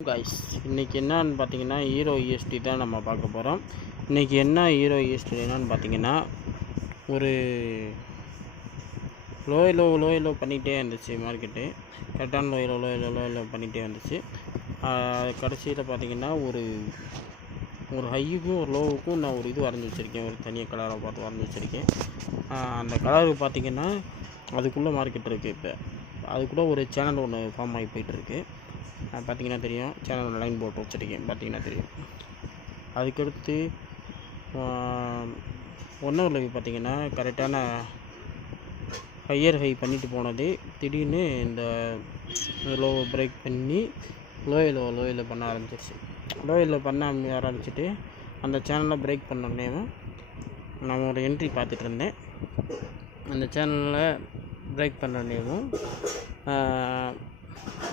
Guys இன்றைக்கி என்னன்னு பார்த்தீங்கன்னா ஹீரோ EST தான் நம்ம பார்க்க போகிறோம். இன்றைக்கி என்ன ஹீரோ EST என்னன்னு பார்த்தீங்கன்னா ஒரு லோ பண்ணிகிட்டே இருந்துச்சு மார்க்கெட்டு. கரெக்டான லோ பண்ணிகிட்டே வந்துச்சு. கடைசியில் பார்த்தீங்கன்னா ஒரு ஹையுக்கும் ஒரு லோவுக்கும் நான் ஒரு இது வரைஞ்சி வச்சுருக்கேன். ஒரு தனியாக கலரை பார்த்து வரைஞ்சி வச்சுருக்கேன். அந்த கலருக்கு பார்த்தீங்கன்னா அதுக்குள்ளே மார்க்கெட் இருக்குது. இப்போ அதுக்குள்ளே ஒரு சேனல் ஒன்று ஃபார்ம் ஆகி போயிட்டுருக்கு. பார்த்தீங்கன்னா தெரியும், சேனல் லைன் போட்டு வச்சுருக்கேன். பார்த்தீங்கன்னா தெரியும். அதுக்கடுத்து ஒன்றும் இல்லை, பார்த்தீங்கன்னா கரெக்டான ஹையர் ஹை பண்ணிட்டு போனது திடீர்னு இந்த லோவை பிரேக் பண்ணி லோயில் பண்ண ஆரம்பிச்சிருச்சு. லோயில் பண்ண ஆரம்பிச்சுட்டு அந்த சேனலை பிரேக் பண்ணோடனே நான் ஒரு என்ட்ரி பார்த்துட்டு இருந்தேன். அந்த சேனலில் பிரேக் பண்ணோடனேவும்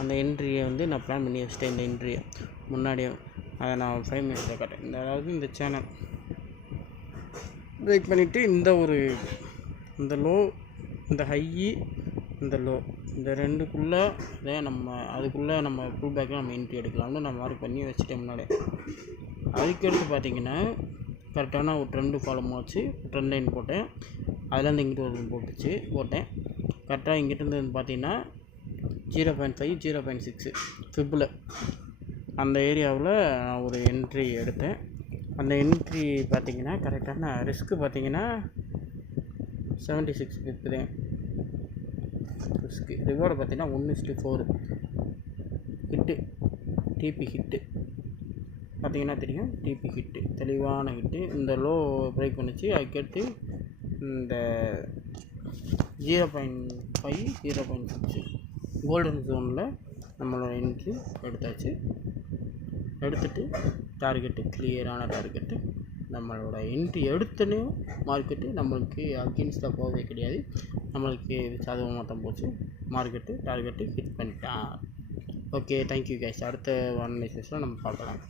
அந்த என்ட்ரியை நான் பிளான் பண்ணி வச்சுட்டேன். இந்த என்ட்ரியை முன்னாடியே அதை நான் 5 மினிட்ஸில் காட்டேன். அதாவது இந்த சேனல் பிரேக் பண்ணிவிட்டு இந்த லோ, இந்த ஹையி, இந்த லோ, இந்த ரெண்டுக்குள்ளே அதுக்குள்ளே நம்ம புல் பேக்கில் நம்ம என்ட்ரி எடுக்கலாம்னு நான் மார்க் பண்ணி வச்சுட்டேன் முன்னாடி. அதுக்கடுத்து பார்த்திங்கன்னா கரெக்டான ஒரு ட்ரெண்டு ஃபாலோ ஆச்சு. ட்ரெண்ட் லைன் போட்டேன். அதுலேருந்து இங்கிட்டு ஒரு போட்டேன். கரெக்டாக இங்கிட்டிருந்து பார்த்தீங்கன்னா 0.5 0.6 ஃபிப்பில் அந்த ஏரியாவில் நான் ஒரு என்ட்ரி எடுத்தேன். அந்த என்ட்ரி பார்த்திங்கன்னா கரெக்டான ரிஸ்க்கு பார்த்திங்கன்னா 76 ஃபிப்பு தான் ரிஸ்க்கு. ரிவார்டு பார்த்திங்கன்னா 1:4 ஹிட்டு, டிபி ஹிட்டு. பார்த்திங்கன்னா தெரியும், டிபி ஹிட்டு, தெளிவான ஹிட்டு. இந்த லோ பிரேக் பண்ணிச்சு. அதுக்கடுத்து இந்த 0.5 0.6 கோல்டன் ஜோனில் நம்மளோட என்ட்ரி எடுத்தாச்சு. எடுத்துகிட்டு டார்கெட்டு, கிளியரான டார்கெட்டு. நம்மளோட என்ட்ரி எடுத்தோன்னே மார்க்கெட்டு நம்மளுக்கு அகென்ஸ்டாக போகவே கிடையாது. நம்மளுக்கு சாதகமாக தான் போச்சு. டார்கெட்டு ஹிட் பண்ணிட்டான். Okay, thank you guys. அடுத்த அனலைசிஸில் நம்ம பார்க்கலாம்.